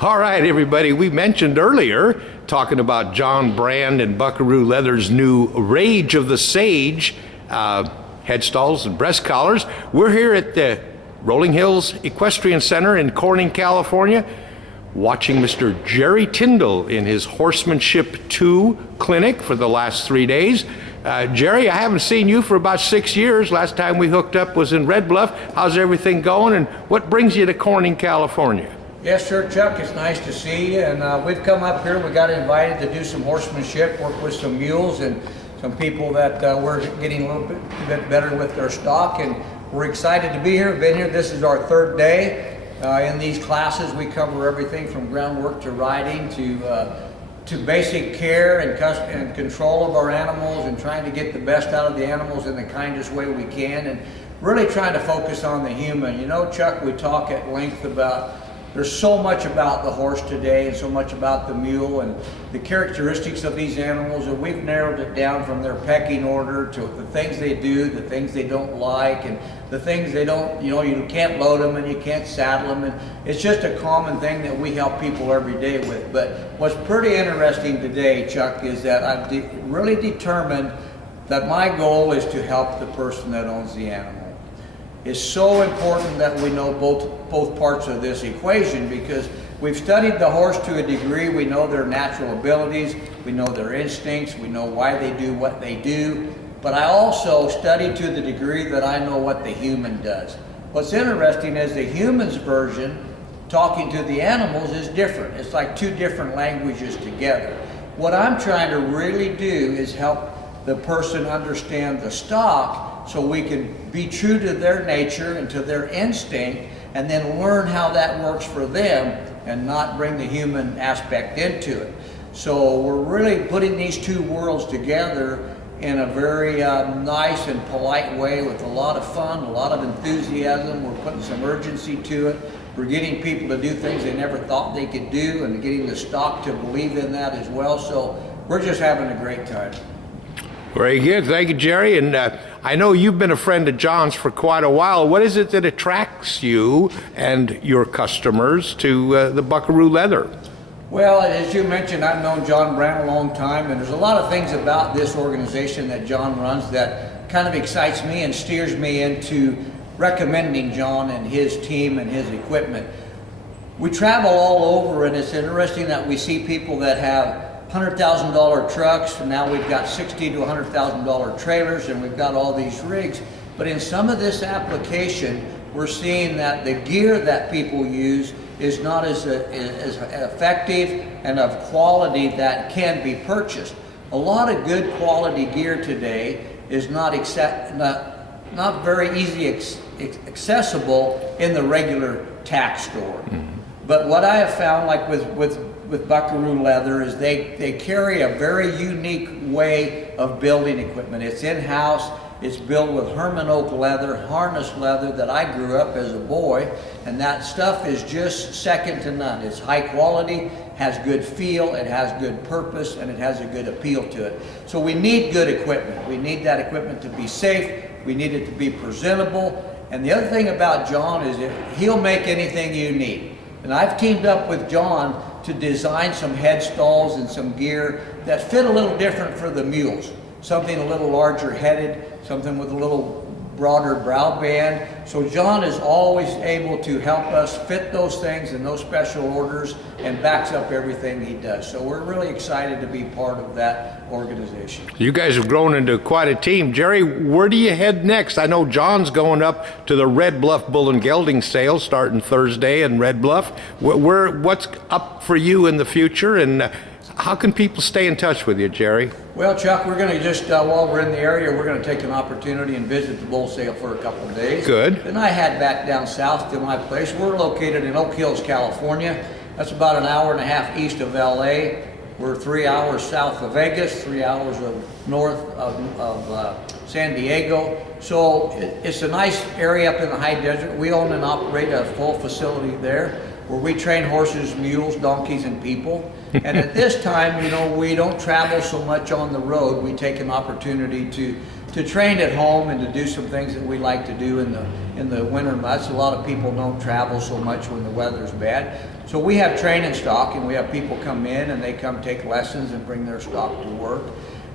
All right, everybody, we mentioned earlier, talking about John Brand and Buckaroo Leather's new Rage of the Sage headstalls and breast collars. We're here at the Rolling Hills Equestrian Center in Corning, California, watching Mr. Jerry Tindell in his Horsemanship 2 clinic for the last 3 days. Jerry, I haven't seen you for about 6 years. Last time we hooked up was in Red Bluff. How's everything going, and what brings you to Corning, California? Yes, sir, Chuck. It's nice to see you. And we've come up here. We got invited to do some horsemanship, work with some mules and some people that were getting a little bit better with their stock. And we're excited to be here. We've been here. This is our third day. In these classes, we cover everything from groundwork to riding to basic care and control of our animals, and trying to get the best out of the animals in the kindest way we can, and really trying to focus on the human. You know, Chuck, we talk at length about there's so much about the horse today and so much about the mule and the characteristics of these animals, and we've narrowed it down from their pecking order to the things they do, the things they don't like, and the things they don't, you know, you can't load them and you can't saddle them, and it's just a common thing that we help people every day with. But what's pretty interesting today, Chuck, is that I've really determined that my goal is to help the person that owns the animal. It's so important that we know both parts of this equation, because we've studied the horse to a degree. We know their natural abilities, we know their instincts, we know why they do what they do, but I also study to the degree that I know what the human does. What's interesting is the human's version, talking to the animals, is different. It's like two different languages together. What I'm trying to really do is help the person understand the stock, so we can be true to their nature and to their instinct, and then learn how that works for them and not bring the human aspect into it. So we're really putting these two worlds together in a very nice and polite way, with a lot of fun, a lot of enthusiasm. We're putting some urgency to it. We're getting people to do things they never thought they could do, and getting the stock to believe in that as well. So we're just having a great time. Very good. Thank you, Jerry. And I know you've been a friend of John's for quite a while. What is it that attracts you and your customers to the Buckaroo Leather? Well, as you mentioned, I've known John Brand a long time, and there's a lot of things about this organization that John runs that kind of excites me and steers me into recommending John and his team and his equipment. We travel all over, and it's interesting that we see people that have $100,000 trucks, and now we've got $60,000 to $100,000 trailers, and we've got all these rigs. But in some of this application, we're seeing that the gear that people use is not as effective and of quality that can be purchased. A lot of good quality gear today is not very easy accessible in the regular tack store. Mm-hmm. But what I have found, like with Buckaroo Leather, is they carry a very unique way of building equipment. It's in-house. It's built with Herman oak leather, harness leather that I grew up as a boy, and that stuff is just second to none. It's high quality, has good feel, it has good purpose, and it has a good appeal to it. So we need good equipment. We need that equipment to be safe. We need it to be presentable. And the other thing about John is that he'll make anything you need. And I've teamed up with John to design some headstalls and some gear that fit a little different for the mules. Something a little larger headed, something with a little broader brow band. So John is always able to help us fit those things in those special orders, and backs up everything he does. So we're really excited to be part of that organization. You guys have grown into quite a team. Jerry, where do you head next? I know John's going up to the Red Bluff Bull and Gelding sale starting Thursday in Red Bluff. What's up for you in the future, and how can people stay in touch with you, Jerry? Well, Chuck, we're going to just, while we're in the area, we're going to take an opportunity and visit the bull sale for a couple of days. Good. Then I head back down south to my place. We're located in Oak Hills, California. That's about an hour and a half east of LA. We're 3 hours south of Vegas, 3 hours north of San Diego. So it's a nice area up in the high desert. We own and operate a full facility there, where we train horses, mules, donkeys, and people. And at this time, you know, we don't travel so much on the road. We take an opportunity to train at home and to do some things that we like to do in the winter months. A lot of people don't travel so much when the weather's bad. So we have training stock, and we have people come in and they come take lessons and bring their stock to work.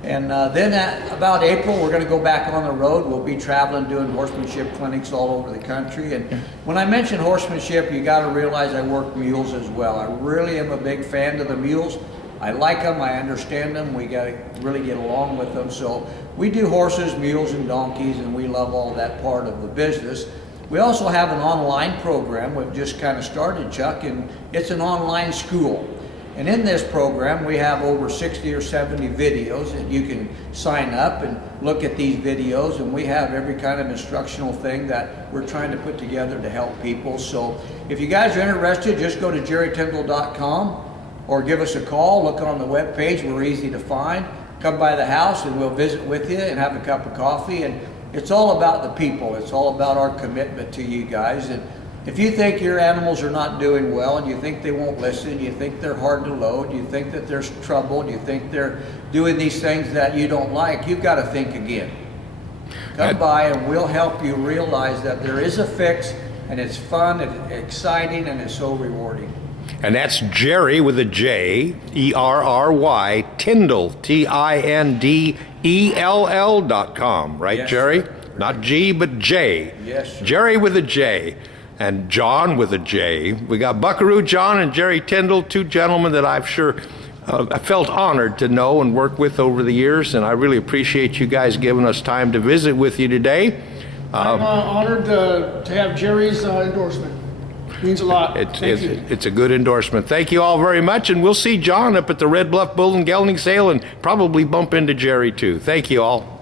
And then at about April, we're going to go back on the road. We'll be traveling, doing horsemanship clinics all over the country. And when I mention horsemanship, you got to realize I work mules as well. I really am a big fan of the mules. I like them, I understand them, we got to really get along with them. So we do horses, mules, and donkeys, and we love all that part of the business. We also have an online program we've just kind of started, Chuck, and it's an online school. And in this program, we have over 60 or 70 videos that you can sign up and look at these videos, and we have every kind of instructional thing that we're trying to put together to help people. So if you guys are interested, just go to jerrytindell.com or give us a call. Look on the web page, we're easy to find. Come by the house and we'll visit with you and have a cup of coffee. And it's all about the people. It's all about our commitment to you guys. And if you think your animals are not doing well, and you think they won't listen, you think they're hard to load, you think that there's trouble, you think they're doing these things that you don't like, you've got to think again. Come by and we'll help you realize that there is a fix, and it's fun and exciting and it's so rewarding. And that's Jerry with a J, E-R-R-Y, Tindell, Tindell.com, right, Yes, Jerry? sir. Not G, but J. Yes, sir. Jerry with a J. And John with a J. We got Buckaroo John and Jerry Tindell, two gentlemen that I felt honored to know and work with over the years, and I really appreciate you guys giving us time to visit with you today. I'm honored to have Jerry's endorsement. Means a lot. Thank you. It's a good endorsement. Thank you all very much, and we'll see John up at the Red Bluff Bull and Gelding Sale and probably bump into Jerry too. Thank you all.